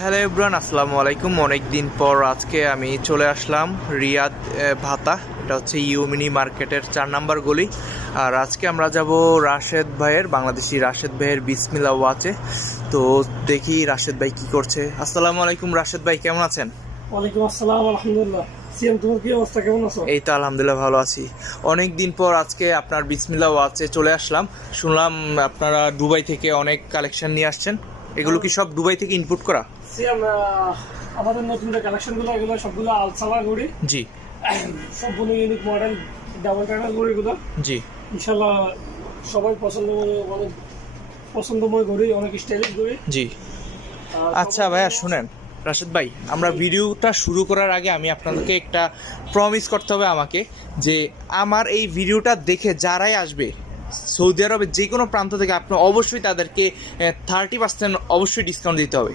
Hello everyone, আসসালামু আলাইকুম। অনেক দিন পর আজকে আমি চলে আসলাম রিয়াদ ভাতা। এটা হচ্ছে ইউমিনি মার্কেটের 4 নাম্বার গলি। আর আজকে আমরা যাব রাশেদ ভাইয়ের, বাংলাদেশি রাশেদ ভাইয়ের বিসমিল্লাহ ওয়াচে। তো দেখি রাশেদ ভাই কি করছে। আসসালামু আলাইকুম রাশেদ ভাই, কেমন আছেন? ওয়ালাইকুম আসসালাম, আলহামদুলিল্লাহ। সিয়াম, তোমার কি অবস্থা, কেমন আছো? এই তো আলহামদুলিল্লাহ ভালো আছি। অনেক দিন পর আজকে আপনার বিসমিল্লাহ ওয়াচে চলে আসলাম। শুনলাম আপনারা দুবাই থেকে অনেক কালেকশন নিয়ে আসছেন। এগুলো কি সব দুবাই থেকে ইনপুট করা? সিয়াম, আমাদের নতুন যে কালেকশনগুলো, এগুলো সবগুলো আলসালা ঘড়ি, জি সবগুলো ইউনিক মডেল, ডাবল টাকার ঘড়িগুলো জি। ইনশাল্লাহ সবাই অনেক পছন্দময় ঘড়ি, অনেক স্টাইলিশ ঘড়ি। জি। আর আচ্ছা ভাইয়া শুনেন, রাশেদ ভাই, আমরা ভিডিওটা শুরু করার আগে আমি আপনাদেরকে একটা প্রমিস করতে হবে আমাকে, যে আমার এই ভিডিওটা দেখে যারাই আসবে সৌদি আরবের যে কোনো প্রান্ত থেকে, আপনি অবশ্যই তাদেরকে 30% অবশ্যই ডিসকাউন্ট দিতে হবে।